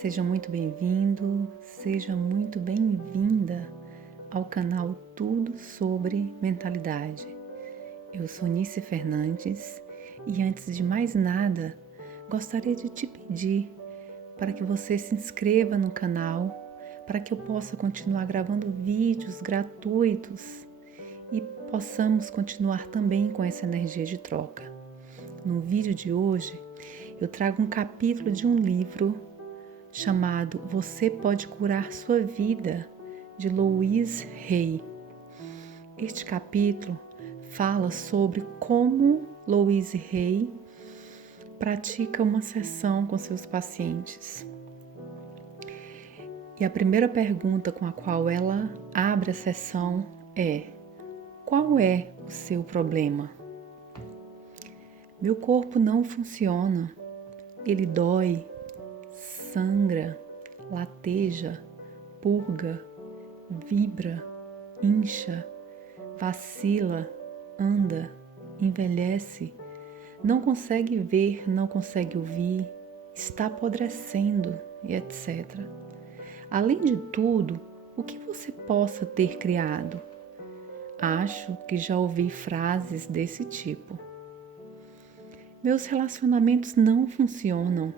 Seja muito bem-vindo, seja muito bem-vinda ao canal Tudo Sobre Mentalidade. Eu sou Nice Fernandes e antes de mais nada, gostaria de te pedir para que você se inscreva no canal, para que eu possa continuar gravando vídeos gratuitos e possamos continuar também com essa energia de troca. No vídeo de hoje, eu trago um capítulo de um livro chamado Você Pode Curar Sua Vida, de Louise Hay. Este capítulo fala sobre como Louise Hay pratica uma sessão com seus pacientes. E a primeira pergunta com a qual ela abre a sessão é: qual é o seu problema? Meu corpo não funciona, ele dói, sangra, lateja, purga, vibra, incha, vacila, anda, envelhece, não consegue ver, não consegue ouvir, está apodrecendo e etc. Além de tudo, o que você possa ter criado? Acho que já ouvi frases desse tipo. Meus relacionamentos não funcionam.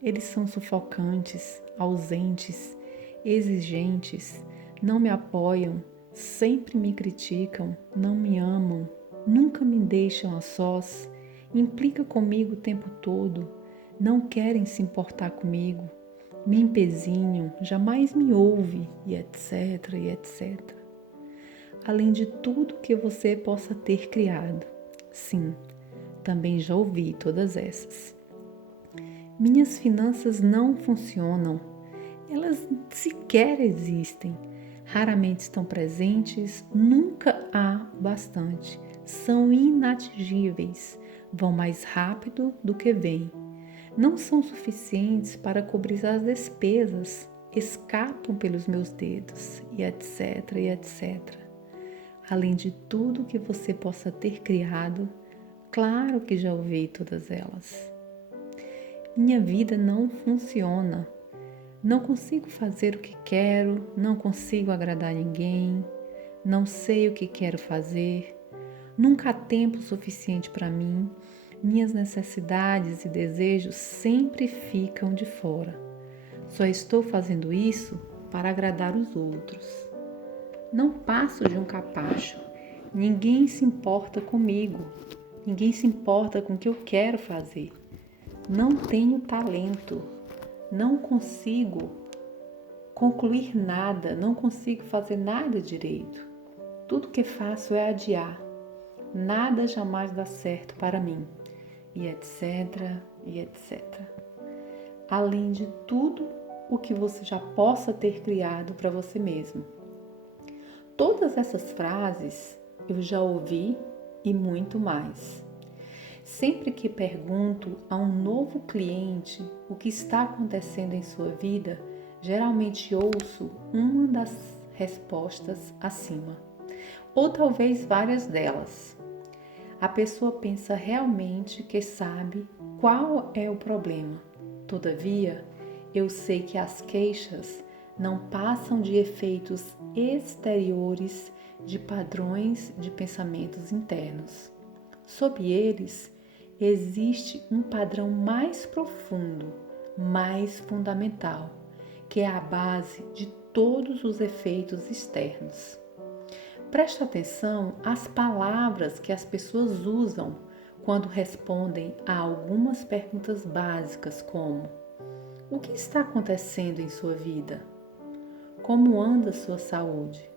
Eles são sufocantes, ausentes, exigentes, não me apoiam, sempre me criticam, não me amam, nunca me deixam a sós, implicam comigo o tempo todo, não querem se importar comigo, me empezinham, jamais me ouvem e etc, e etc. Além de tudo que você possa ter criado. Sim, também já ouvi todas essas. Minhas finanças não funcionam, elas sequer existem, raramente estão presentes, nunca há bastante, são inatingíveis, vão mais rápido do que vêm, não são suficientes para cobrir as despesas, escapam pelos meus dedos e etc, e etc. Além de tudo que você possa ter criado, claro que já ouvi todas elas. Minha vida não funciona. Não consigo fazer o que quero, não consigo agradar ninguém, não sei o que quero fazer, nunca há tempo suficiente para mim, minhas necessidades e desejos sempre ficam de fora. Só estou fazendo isso para agradar os outros. Não passo de um capacho, ninguém se importa comigo, ninguém se importa com o que eu quero fazer. Não tenho talento, não consigo concluir nada, não consigo fazer nada direito. Tudo que faço é adiar, nada jamais dá certo para mim, e etc, e etc. Além de tudo o que você já possa ter criado para você mesmo. Todas essas frases eu já ouvi e muito mais. Sempre que pergunto a um novo cliente o que está acontecendo em sua vida, geralmente ouço uma das respostas acima, ou talvez várias delas. A pessoa pensa realmente que sabe qual é o problema. Todavia, eu sei que as queixas não passam de efeitos exteriores de padrões de pensamentos internos. Sob eles, existe um padrão mais profundo, mais fundamental, que é a base de todos os efeitos externos. Preste atenção às palavras que as pessoas usam quando respondem a algumas perguntas básicas como: o que está acontecendo em sua vida? Como anda sua saúde?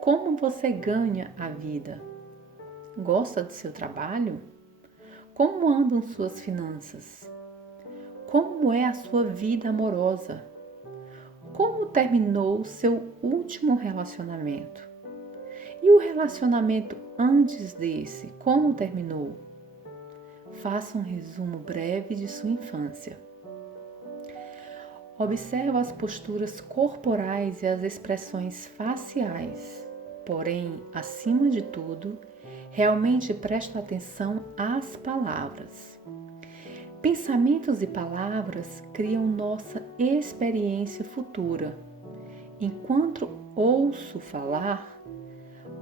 Como você ganha a vida? Gosta do seu trabalho? Como andam suas finanças? Como é a sua vida amorosa? Como terminou seu último relacionamento? E o relacionamento antes desse, como terminou? Faça um resumo breve de sua infância. Observe as posturas corporais e as expressões faciais. Porém, acima de tudo, realmente preste atenção às palavras. Pensamentos e palavras criam nossa experiência futura. Enquanto ouço falar,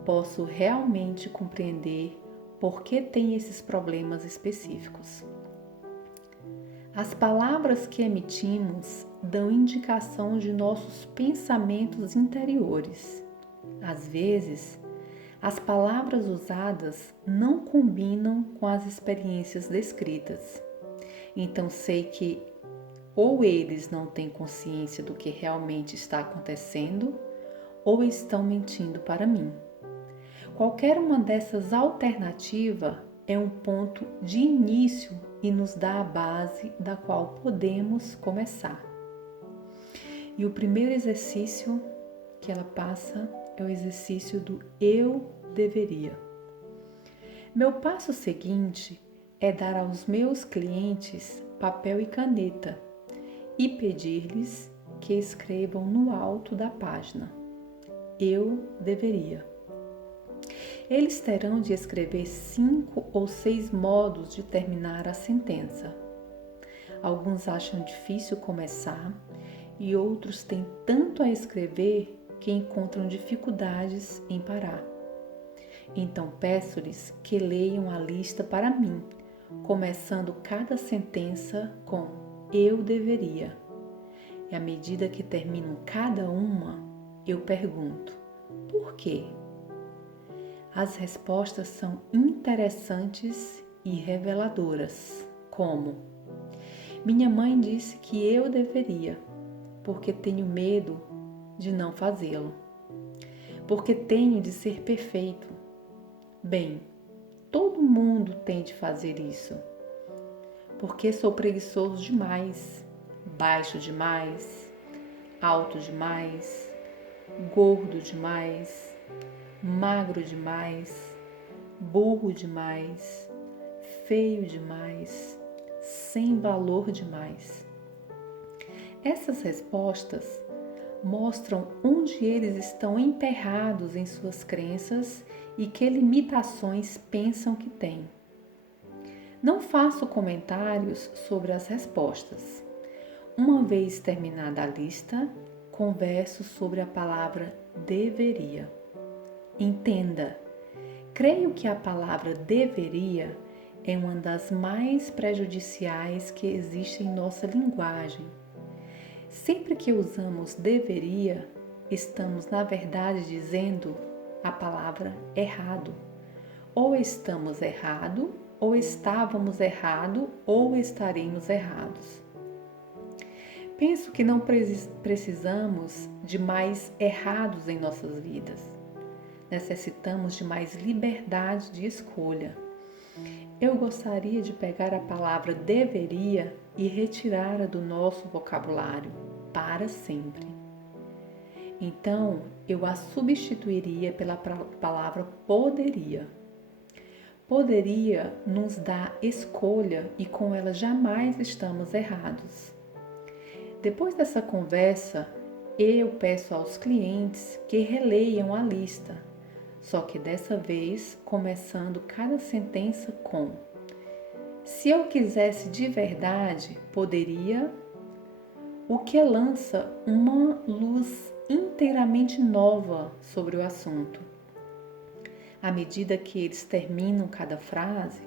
posso realmente compreender por que tem esses problemas específicos. As palavras que emitimos dão indicação de nossos pensamentos interiores. Às vezes, as palavras usadas não combinam com as experiências descritas. Então sei que ou eles não têm consciência do que realmente está acontecendo, ou estão mentindo para mim. Qualquer uma dessas alternativas é um ponto de início e nos dá a base da qual podemos começar. E o primeiro exercício que ela passa é o exercício do eu deveria. Meu passo seguinte é dar aos meus clientes papel e caneta e pedir-lhes que escrevam no alto da página: eu deveria. Eles terão de escrever 5 ou 6 modos de terminar a sentença. Alguns acham difícil começar e outros têm tanto a escrever que encontram dificuldades em parar. Então peço-lhes que leiam a lista para mim, começando cada sentença com eu deveria. E à medida que terminam cada uma, eu pergunto: por quê? As respostas são interessantes e reveladoras, como: minha mãe disse que eu deveria, porque tenho medo de não fazê-lo, porque tenho de ser perfeito. Bem, todo mundo tem de fazer isso, porque sou preguiçoso demais, baixo demais, alto demais, gordo demais, magro demais, burro demais, feio demais, sem valor demais. Essas respostas mostram onde eles estão emperrados em suas crenças e que limitações pensam que têm. Não faço comentários sobre as respostas. Uma vez terminada a lista, converso sobre a palavra deveria. Entenda, creio que a palavra deveria é uma das mais prejudiciais que existe em nossa linguagem. Sempre que usamos deveria, estamos na verdade dizendo a palavra errado. Ou estamos errado, ou estávamos errado, ou estaremos errados. Penso que não precisamos de mais errados em nossas vidas. Necessitamos de mais liberdade de escolha. Eu gostaria de pegar a palavra deveria e retirá-la do nosso vocabulário para sempre. Então, eu a substituiria pela palavra poderia. Poderia nos dá escolha e com ela jamais estamos errados. Depois dessa conversa, eu peço aos clientes que releiam a lista, só que dessa vez começando cada sentença com: se eu quisesse de verdade, poderia, o que lança uma luz inteiramente nova sobre o assunto. À medida que eles terminam cada frase,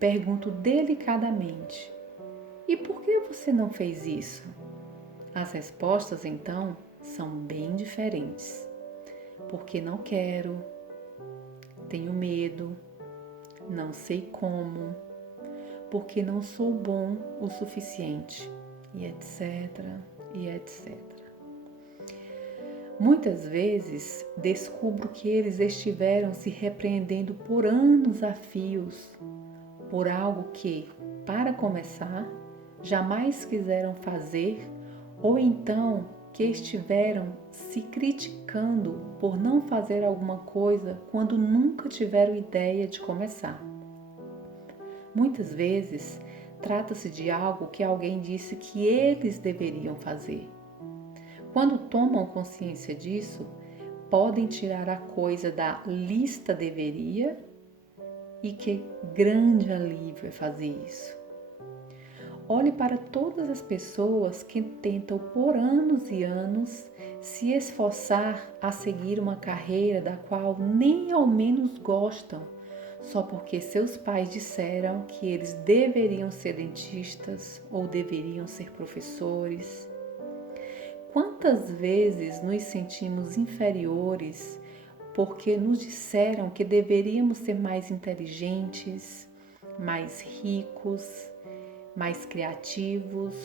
pergunto delicadamente: e por que você não fez isso? As respostas, então, são bem diferentes. Porque não quero, tenho medo, não sei como, porque não sou bom o suficiente, e etc, e etc. Muitas vezes descubro que eles estiveram se repreendendo por anos a fios, por algo que, para começar, jamais quiseram fazer, ou então que estiveram se criticando por não fazer alguma coisa quando nunca tiveram ideia de começar. Muitas vezes, trata-se de algo que alguém disse que eles deveriam fazer. Quando tomam consciência disso, podem tirar a coisa da lista deveria e que grande alívio é fazer isso. Olhe para todas as pessoas que tentam por anos e anos se esforçar a seguir uma carreira da qual nem ao menos gostam, só porque seus pais disseram que eles deveriam ser dentistas ou deveriam ser professores. Quantas vezes nos sentimos inferiores porque nos disseram que deveríamos ser mais inteligentes, mais ricos, mais criativos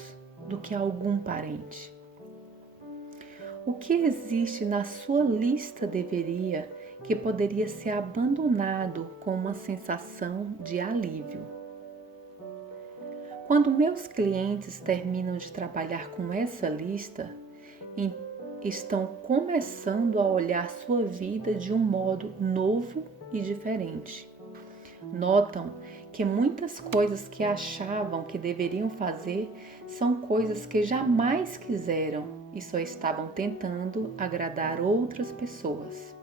do que algum parente? O que existe na sua lista deveria que poderia ser abandonado com uma sensação de alívio? Quando meus clientes terminam de trabalhar com essa lista, estão começando a olhar sua vida de um modo novo e diferente. Notam que muitas coisas que achavam que deveriam fazer são coisas que jamais quiseram e só estavam tentando agradar outras pessoas.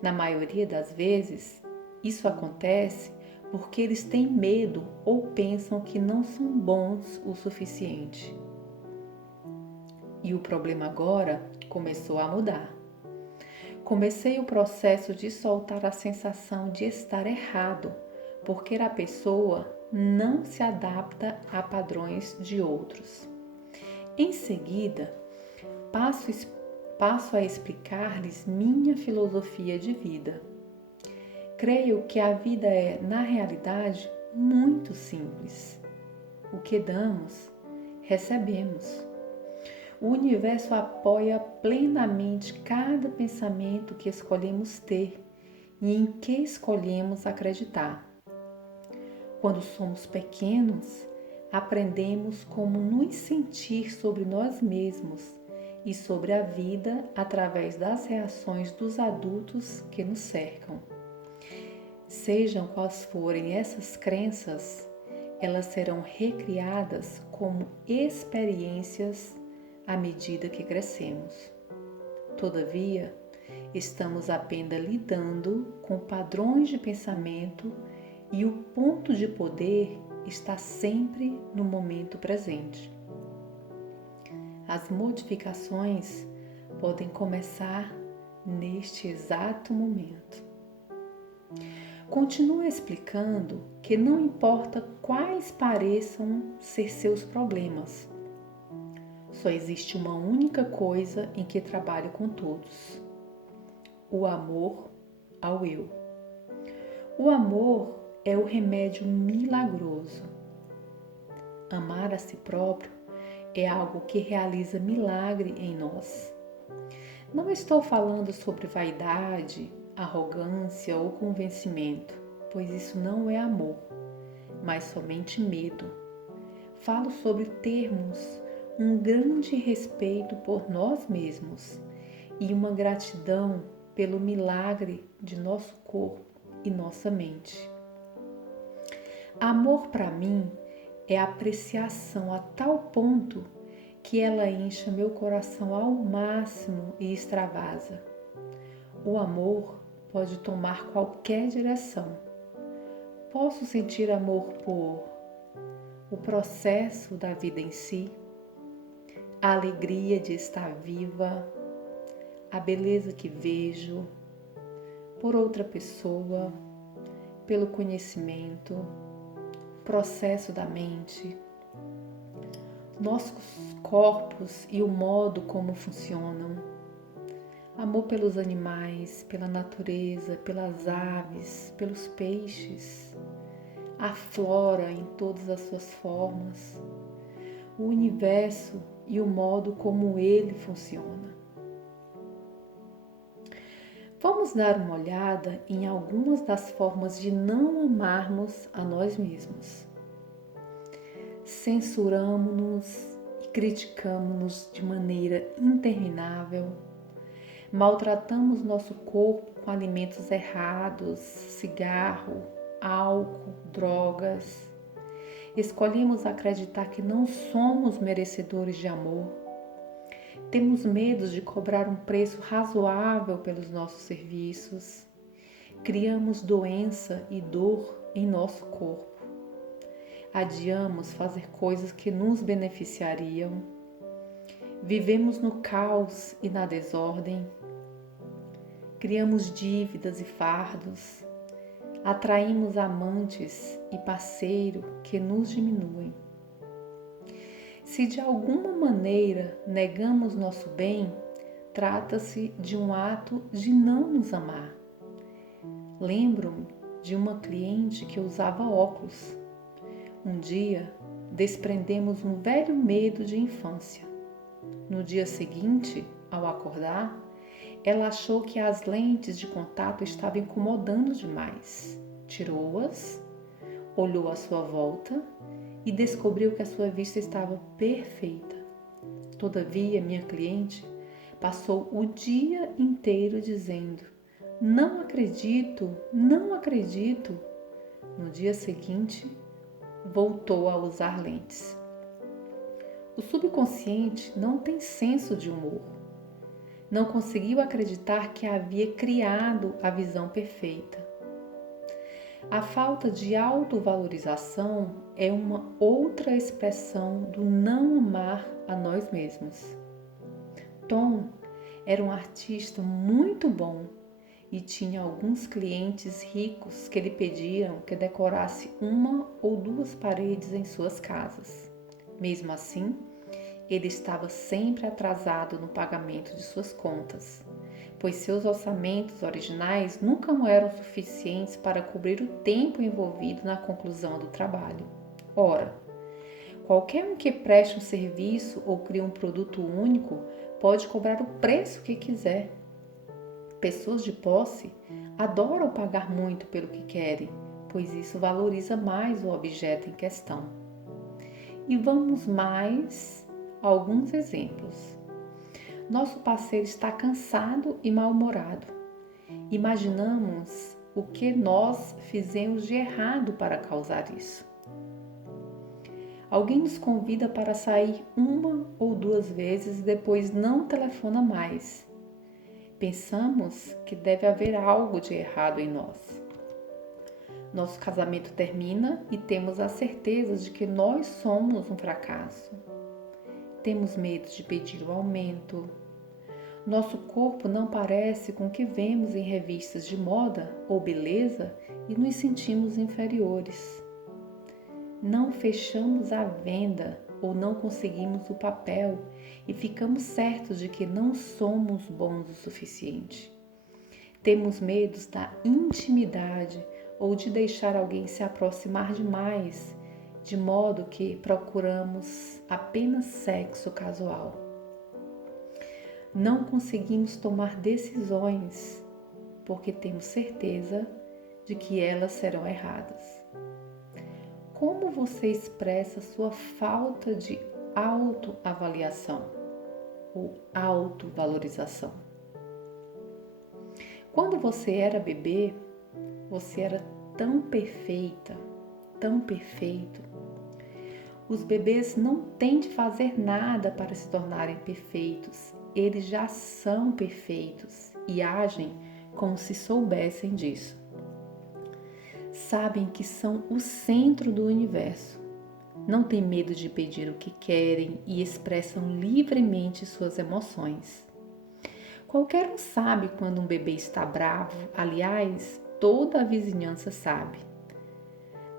Na maioria das vezes, isso acontece porque eles têm medo ou pensam que não são bons o suficiente. E o problema agora começou a mudar. Comecei o processo de soltar a sensação de estar errado, porque a pessoa não se adapta a padrões de outros. Em seguida, passo a explicar-lhes minha filosofia de vida. Creio que a vida é, na realidade, muito simples. O que damos, recebemos. O universo apoia plenamente cada pensamento que escolhemos ter e em que escolhemos acreditar. Quando somos pequenos, aprendemos como nos sentir sobre nós mesmos e sobre a vida através das reações dos adultos que nos cercam. Sejam quais forem essas crenças, elas serão recriadas como experiências à medida que crescemos. Todavia, estamos apenas lidando com padrões de pensamento e o ponto de poder está sempre no momento presente. As modificações podem começar neste exato momento. Continua explicando que não importa quais pareçam ser seus problemas, só existe uma única coisa em que trabalho com todos: o amor ao eu. O amor é o remédio milagroso. Amar a si próprio é algo que realiza milagre em nós. Não estou falando sobre vaidade, arrogância ou convencimento, pois isso não é amor, mas somente medo. Falo sobre termos um grande respeito por nós mesmos e uma gratidão pelo milagre de nosso corpo e nossa mente. Amor para mim é apreciação a tal ponto que ela enche meu coração ao máximo e extravasa. O amor pode tomar qualquer direção. Posso sentir amor por o processo da vida em si, a alegria de estar viva, a beleza que vejo, por outra pessoa, pelo conhecimento, processo da mente, nossos corpos e o modo como funcionam, amor pelos animais, pela natureza, pelas aves, pelos peixes, a flora em todas as suas formas, o universo e o modo como ele funciona. Vamos dar uma olhada em algumas das formas de não amarmos a nós mesmos. Censuramos-nos e criticamos-nos de maneira interminável. Maltratamos nosso corpo com alimentos errados, cigarro, álcool, drogas. Escolhemos acreditar que não somos merecedores de amor. Temos medo de cobrar um preço razoável pelos nossos serviços. Criamos doença e dor em nosso corpo. Adiamos fazer coisas que nos beneficiariam. Vivemos no caos e na desordem. Criamos dívidas e fardos. Atraímos amantes e parceiro que nos diminuem. Se de alguma maneira negamos nosso bem, trata-se de um ato de não nos amar. Lembro-me de uma cliente que usava óculos. Um dia, desprendemos um velho medo de infância. No dia seguinte, ao acordar, ela achou que as lentes de contato estavam incomodando demais. Tirou-as, olhou à sua volta e descobriu que a sua vista estava perfeita. Todavia, minha cliente passou o dia inteiro dizendo: "Não acredito, não acredito". No dia seguinte, voltou a usar lentes. O subconsciente não tem senso de humor. Não conseguiu acreditar que havia criado a visão perfeita. A falta de autovalorização é uma outra expressão do não amar a nós mesmos. Tom era um artista muito bom e tinha alguns clientes ricos que lhe pediam que decorasse uma ou duas paredes em suas casas. Mesmo assim, ele estava sempre atrasado no pagamento de suas contas, pois seus orçamentos originais nunca eram suficientes para cobrir o tempo envolvido na conclusão do trabalho. Ora, qualquer um que preste um serviço ou crie um produto único pode cobrar o preço que quiser. Pessoas de posse adoram pagar muito pelo que querem, pois isso valoriza mais o objeto em questão. E vamos mais alguns exemplos. Nosso parceiro está cansado e mal-humorado. Imaginamos o que nós fizemos de errado para causar isso. Alguém nos convida para sair uma ou duas vezes e depois não telefona mais. Pensamos que deve haver algo de errado em nós. Nosso casamento termina e temos a certeza de que nós somos um fracasso. Temos medo de pedir o aumento. Nosso corpo não parece com o que vemos em revistas de moda ou beleza e nos sentimos inferiores. Não fechamos a venda ou não conseguimos o papel e ficamos certos de que não somos bons o suficiente. Temos medos da intimidade ou de deixar alguém se aproximar demais, de modo que procuramos apenas sexo casual. Não conseguimos tomar decisões porque temos certeza de que elas serão erradas. Como você expressa sua falta de autoavaliação ou autovalorização? Quando você era bebê, você era tão perfeita, tão perfeito. Os bebês não têm de fazer nada para se tornarem perfeitos. Eles já são perfeitos e agem como se soubessem disso. Sabem que são o centro do universo. Não têm medo de pedir o que querem e expressam livremente suas emoções. Qualquer um sabe quando um bebê está bravo. Aliás, toda a vizinhança sabe.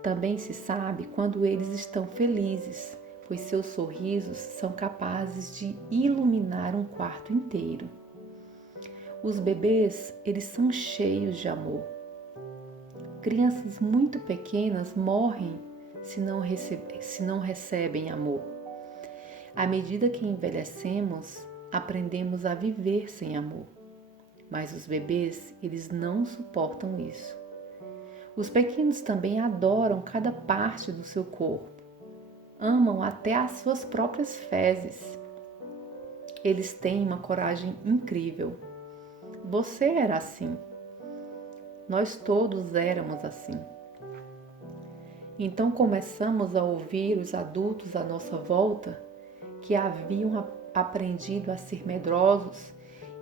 Também se sabe quando eles estão felizes, pois seus sorrisos são capazes de iluminar um quarto inteiro. Os bebês, eles são cheios de amor. Crianças muito pequenas morrem se não recebem amor. À medida que envelhecemos, aprendemos a viver sem amor. Mas os bebês, eles não suportam isso. Os pequenos também adoram cada parte do seu corpo. Amam até as suas próprias fezes. Eles têm uma coragem incrível. Você era assim. Nós todos éramos assim. Então começamos a ouvir os adultos à nossa volta que haviam aprendido a ser medrosos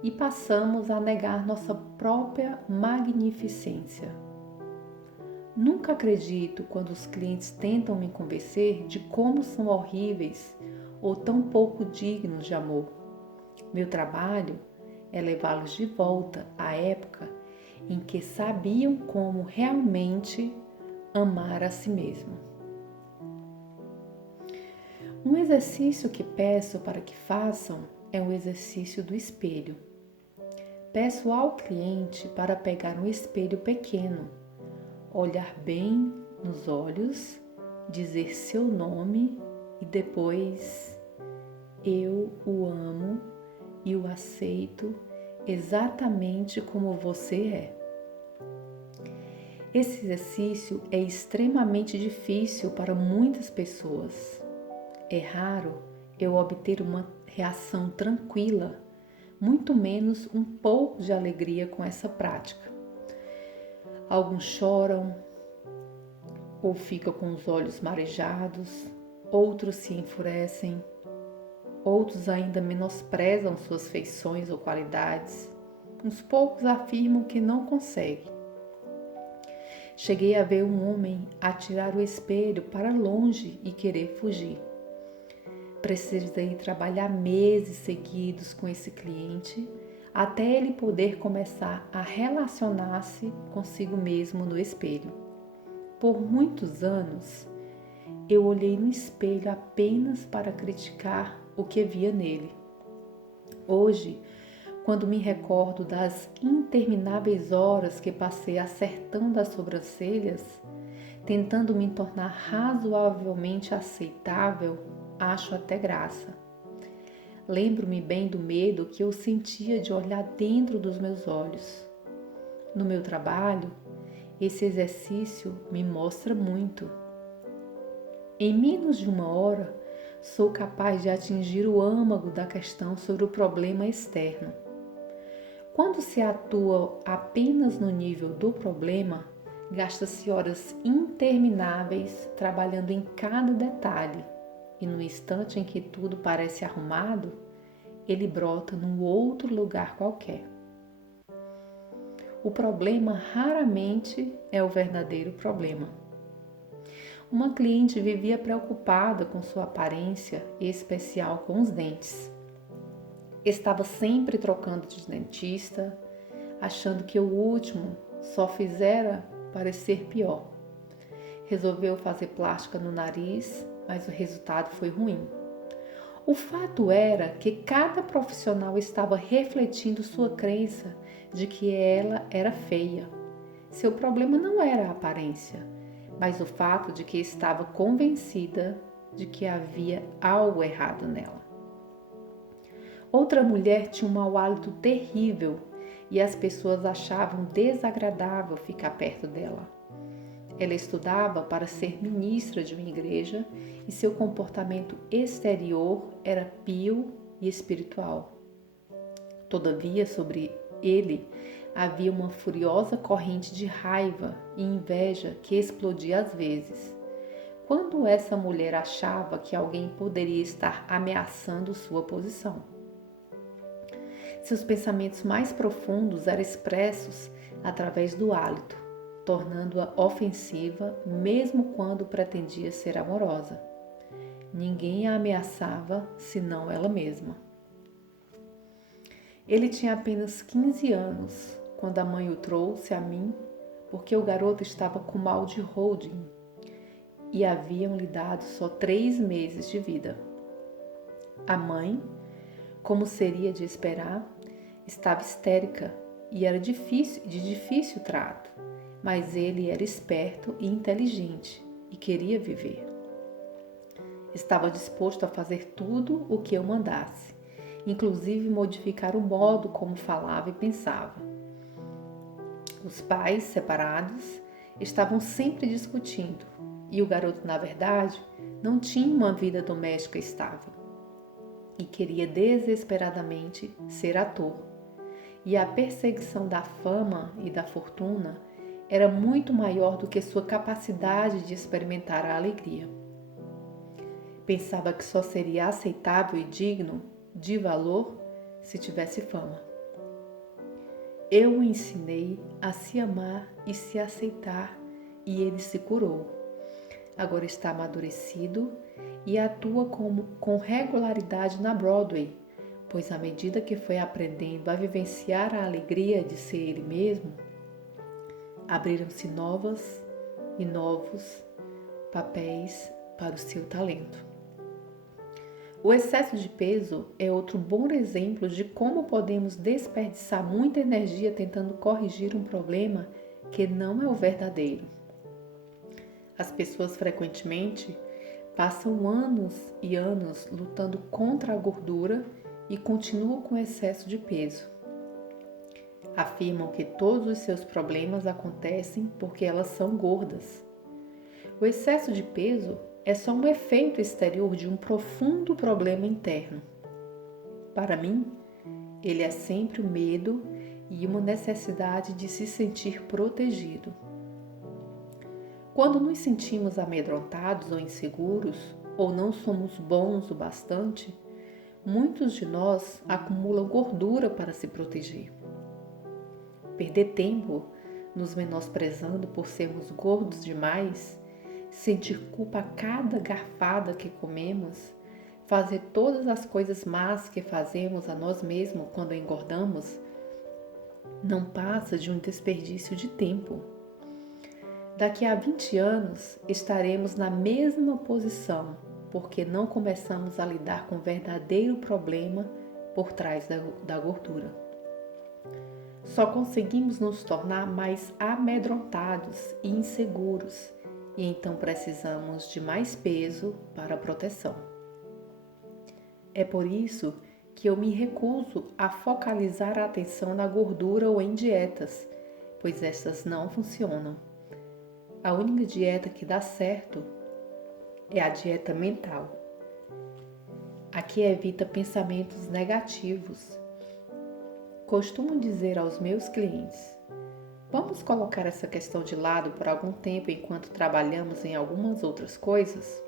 e passamos a negar nossa própria magnificência. Nunca acredito quando os clientes tentam me convencer de como são horríveis ou tão pouco dignos de amor. Meu trabalho é levá-los de volta à época em que sabiam como realmente amar a si mesmo. Um exercício que peço para que façam é o exercício do espelho. Peço ao cliente para pegar um espelho pequeno, olhar bem nos olhos, dizer seu nome e depois eu o amo e o aceito exatamente como você é. Esse exercício é extremamente difícil para muitas pessoas. É raro eu obter uma reação tranquila, muito menos um pouco de alegria com essa prática. Alguns choram ou ficam com os olhos marejados, outros se enfurecem, outros ainda menosprezam suas feições ou qualidades, uns poucos afirmam que não conseguem. Cheguei a ver um homem atirar o espelho para longe e querer fugir. Precisei trabalhar meses seguidos com esse cliente até ele poder começar a relacionar-se consigo mesmo no espelho. Por muitos anos, eu olhei no espelho apenas para criticar o que via nele. Hoje, quando me recordo das intermináveis horas que passei acertando as sobrancelhas, tentando me tornar razoavelmente aceitável, acho até graça. Lembro-me bem do medo que eu sentia de olhar dentro dos meus olhos. No meu trabalho, esse exercício me mostra muito. Em menos de uma hora, sou capaz de atingir o âmago da questão sobre o problema externo. Quando se atua apenas no nível do problema, gasta-se horas intermináveis trabalhando em cada detalhe e no instante em que tudo parece arrumado, ele brota num outro lugar qualquer. O problema raramente é o verdadeiro problema. Uma cliente vivia preocupada com sua aparência, em especial com os dentes. Estava sempre trocando de dentista, achando que o último só fizera parecer pior. Resolveu fazer plástica no nariz, mas o resultado foi ruim. O fato era que cada profissional estava refletindo sua crença de que ela era feia. Seu problema não era a aparência, mas o fato de que estava convencida de que havia algo errado nela. Outra mulher tinha um mau hálito terrível e as pessoas achavam desagradável ficar perto dela. Ela estudava para ser ministra de uma igreja e seu comportamento exterior era pio e espiritual. Todavia, sobre ele havia uma furiosa corrente de raiva e inveja que explodia às vezes, quando essa mulher achava que alguém poderia estar ameaçando sua posição. Seus pensamentos mais profundos eram expressos através do hálito, tornando-a ofensiva mesmo quando pretendia ser amorosa. Ninguém a ameaçava senão ela mesma. Ele tinha apenas 15 anos quando a mãe o trouxe a mim porque o garoto estava com mal de Hodgkin e haviam lhe dado só 3 meses de vida. A mãe, como seria de esperar, estava histérica e era de difícil trato, mas ele era esperto e inteligente e queria viver. Estava disposto a fazer tudo o que eu mandasse, inclusive modificar o modo como falava e pensava. Os pais, separados, estavam sempre discutindo e o garoto, na verdade, não tinha uma vida doméstica estável e queria desesperadamente ser ator. E a perseguição da fama e da fortuna era muito maior do que sua capacidade de experimentar a alegria. Pensava que só seria aceitável e digno de valor se tivesse fama. Eu o ensinei a se amar e se aceitar e ele se curou. Agora está amadurecido e atua com regularidade na Broadway, pois à medida que foi aprendendo a vivenciar a alegria de ser ele mesmo, abriram-se novos papéis para o seu talento. O excesso de peso é outro bom exemplo de como podemos desperdiçar muita energia tentando corrigir um problema que não é o verdadeiro. As pessoas frequentemente passam anos e anos lutando contra a gordura e continuam com excesso de peso. Afirmam que todos os seus problemas acontecem porque elas são gordas. O excesso de peso é só um efeito exterior de um profundo problema interno. Para mim, ele é sempre o medo e uma necessidade de se sentir protegido. Quando nos sentimos amedrontados ou inseguros, ou não somos bons o bastante, muitos de nós acumulam gordura para se proteger. Perder tempo nos menosprezando por sermos gordos demais, sentir culpa a cada garfada que comemos, fazer todas as coisas más que fazemos a nós mesmos quando engordamos, não passa de um desperdício de tempo. Daqui a 20 anos estaremos na mesma posição, porque não começamos a lidar com o verdadeiro problema por trás da gordura. Só conseguimos nos tornar mais amedrontados e inseguros, e então precisamos de mais peso para a proteção. É por isso que eu me recuso a focalizar a atenção na gordura ou em dietas, pois estas não funcionam. A única dieta que dá certo é a dieta mental. A que evita pensamentos negativos. Costumo dizer aos meus clientes: vamos colocar essa questão de lado por algum tempo enquanto trabalhamos em algumas outras coisas?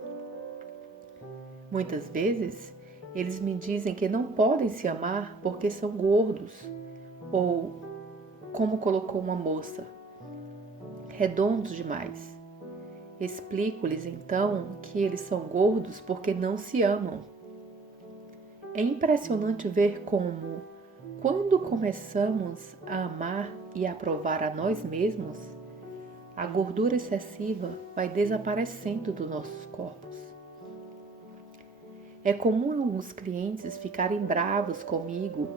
Muitas vezes, eles me dizem que não podem se amar porque são gordos, ou, como colocou uma moça, redondos demais. Explico-lhes então que eles são gordos porque não se amam. É impressionante ver como, quando começamos a amar e aprovar a nós mesmos, a gordura excessiva vai desaparecendo dos nossos corpos. É comum alguns clientes ficarem bravos comigo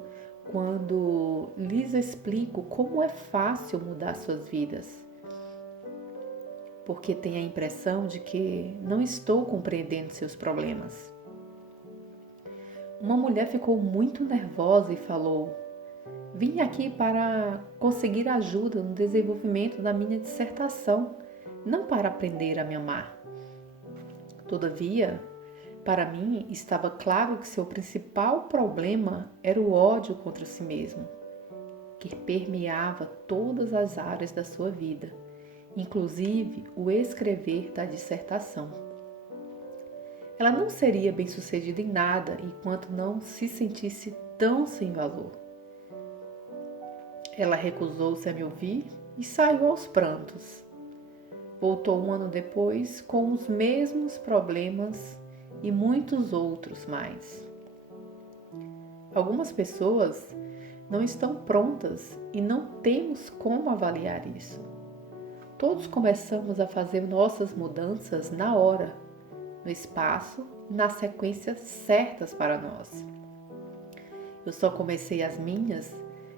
quando lhes explico como é fácil mudar suas vidas, porque têm a impressão de que não estou compreendendo seus problemas. Uma mulher ficou muito nervosa e falou: vim aqui para conseguir ajuda no desenvolvimento da minha dissertação, não para aprender a me amar. Todavia, para mim estava claro que seu principal problema era o ódio contra si mesmo, que permeava todas as áreas da sua vida, inclusive o escrever da dissertação. Ela não seria bem-sucedida em nada enquanto não se sentisse tão sem valor. Ela recusou-se a me ouvir e saiu aos prantos. Voltou um ano depois com os mesmos problemas e muitos outros mais. Algumas pessoas não estão prontas e não temos como avaliar isso. Todos começamos a fazer nossas mudanças na hora, no espaço e nas sequências certas para nós. Eu só comecei as minhas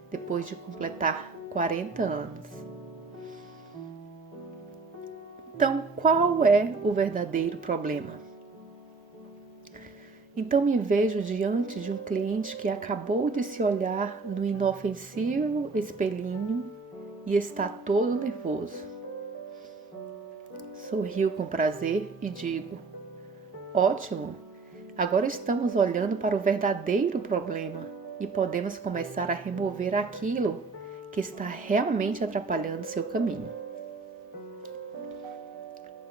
depois de completar 40 anos. Então, qual é o verdadeiro problema? Então me vejo diante de um cliente que acabou de se olhar no inofensivo espelhinho e está todo nervoso. Sorrio com prazer e digo: ótimo, agora estamos olhando para o verdadeiro problema e podemos começar a remover aquilo que está realmente atrapalhando seu caminho.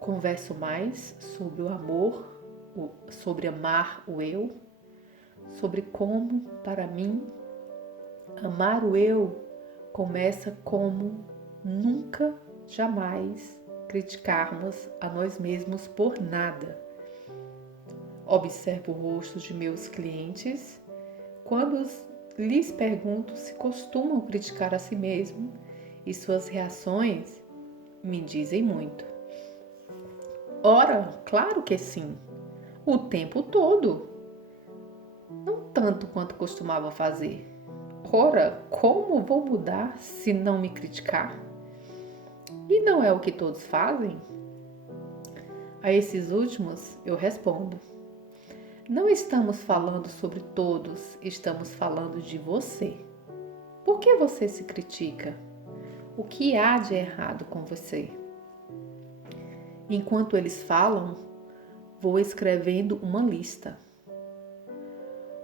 Converso mais sobre o amor, sobre amar o eu, sobre como, para mim, amar o eu começa como nunca, jamais criticarmos a nós mesmos por nada. Observo o rosto de meus clientes quando lhes pergunto se costumam criticar a si mesmo e suas reações me dizem muito. Ora, claro que sim, o tempo todo. Não tanto quanto costumava fazer. Ora, como vou mudar se não me criticar? E não é o que todos fazem? A esses últimos eu respondo: não estamos falando sobre todos, estamos falando de você. Por que você se critica? O que há de errado com você? Enquanto eles falam, vou escrevendo uma lista.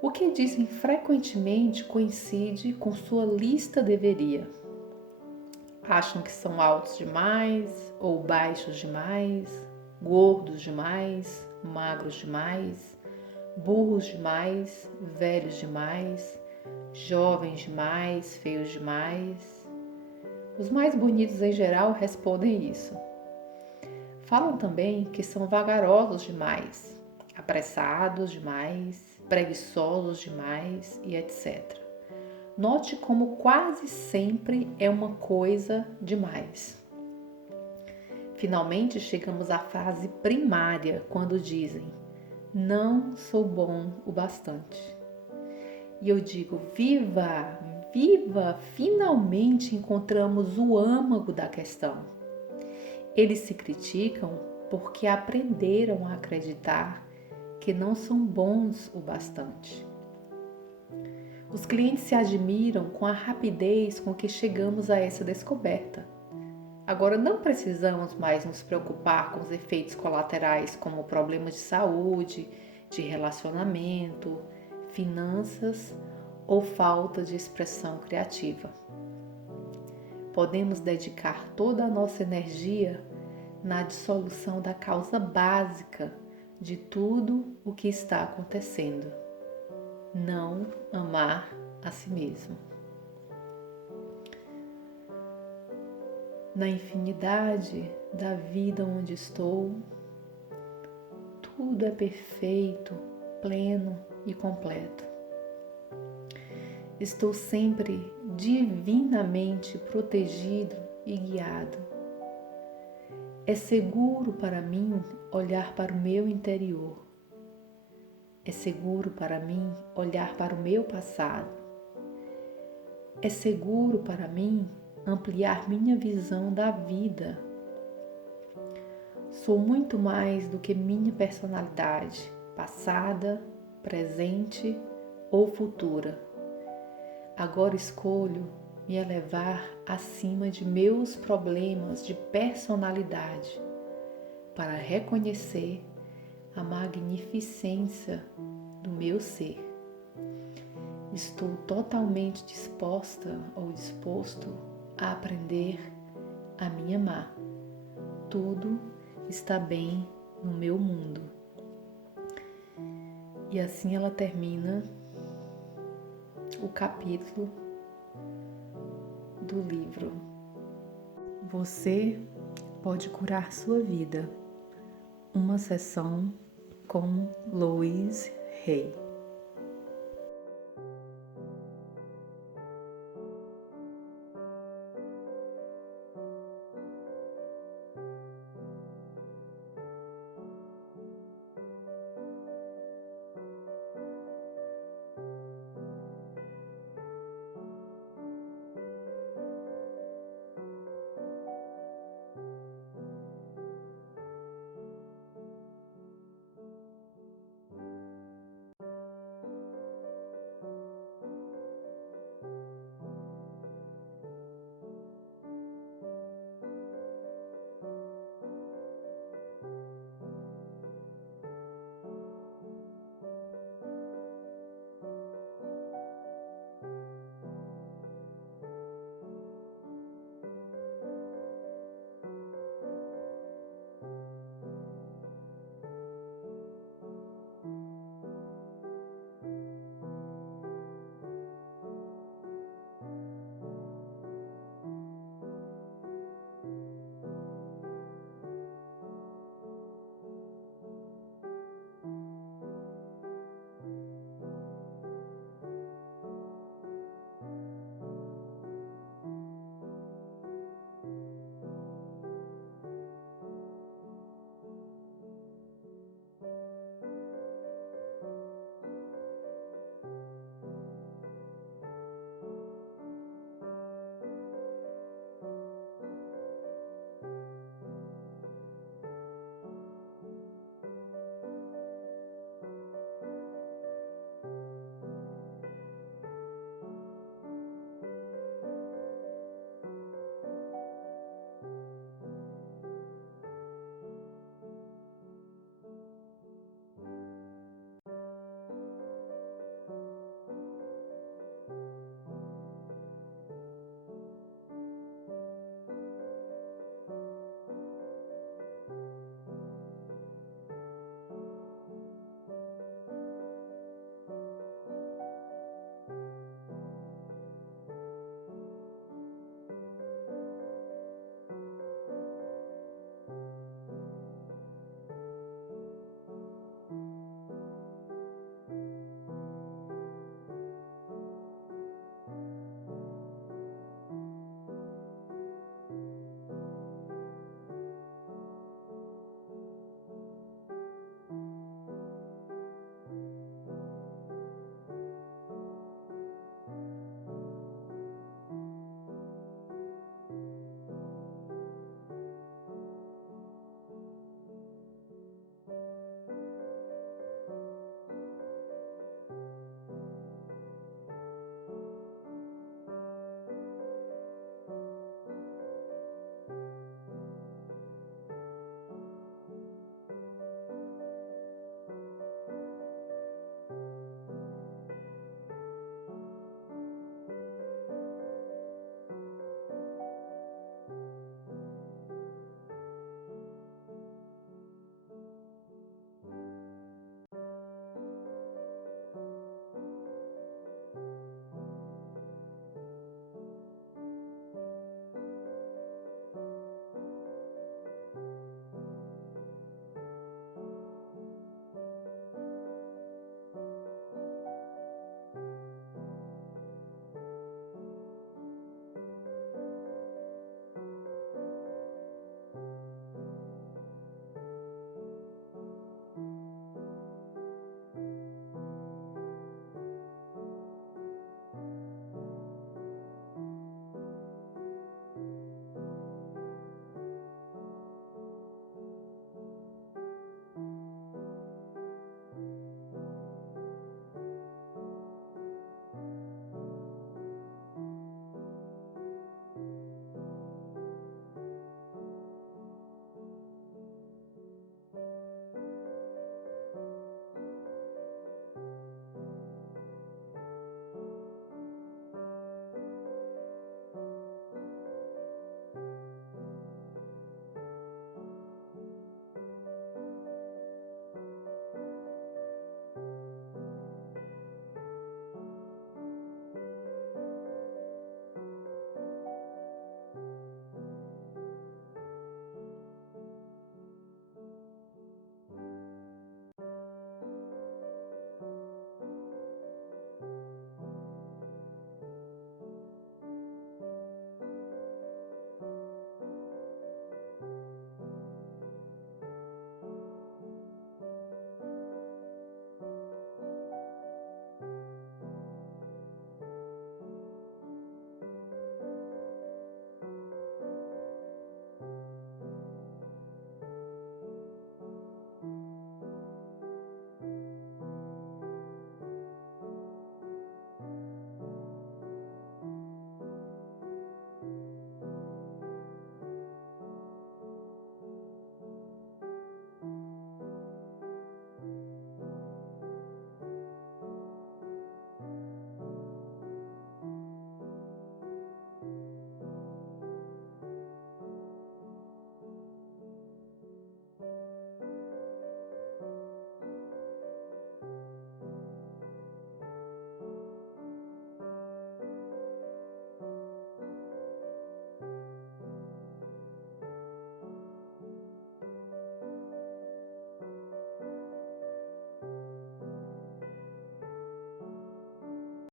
O que dizem frequentemente coincide com sua lista deveria. Acham que são altos demais ou baixos demais, gordos demais, magros demais, burros demais, velhos demais, jovens demais, feios demais. Os mais bonitos em geral respondem isso. Falam também que são vagarosos demais, apressados demais, preguiçosos demais e etc. Note como quase sempre é uma coisa demais. Finalmente chegamos à fase primária, quando dizem: não sou bom o bastante. E eu digo: viva, viva, finalmente encontramos o âmago da questão. Eles se criticam porque aprenderam a acreditar que não são bons o bastante. Os clientes se admiram com a rapidez com que chegamos a essa descoberta. Agora não precisamos mais nos preocupar com os efeitos colaterais como problemas de saúde, de relacionamento, finanças ou falta de expressão criativa. Podemos dedicar toda a nossa energia na dissolução da causa básica de tudo o que está acontecendo: não amar a si mesmo. Na infinidade da vida onde estou, tudo é perfeito, pleno e completo. Estou sempre divinamente protegido e guiado. É seguro para mim olhar para o meu interior. É seguro para mim olhar para o meu passado. É seguro para mim ampliar minha visão da vida. Sou muito mais do que minha personalidade, passada, presente ou futura. Agora escolho me elevar acima de meus problemas de personalidade para reconhecer a magnificência do meu ser. Estou totalmente disposta ou disposto a aprender a me amar. Tudo está bem no meu mundo. E assim ela termina o capítulo do livro Você Pode Curar Sua Vida, uma sessão com Louise Hay.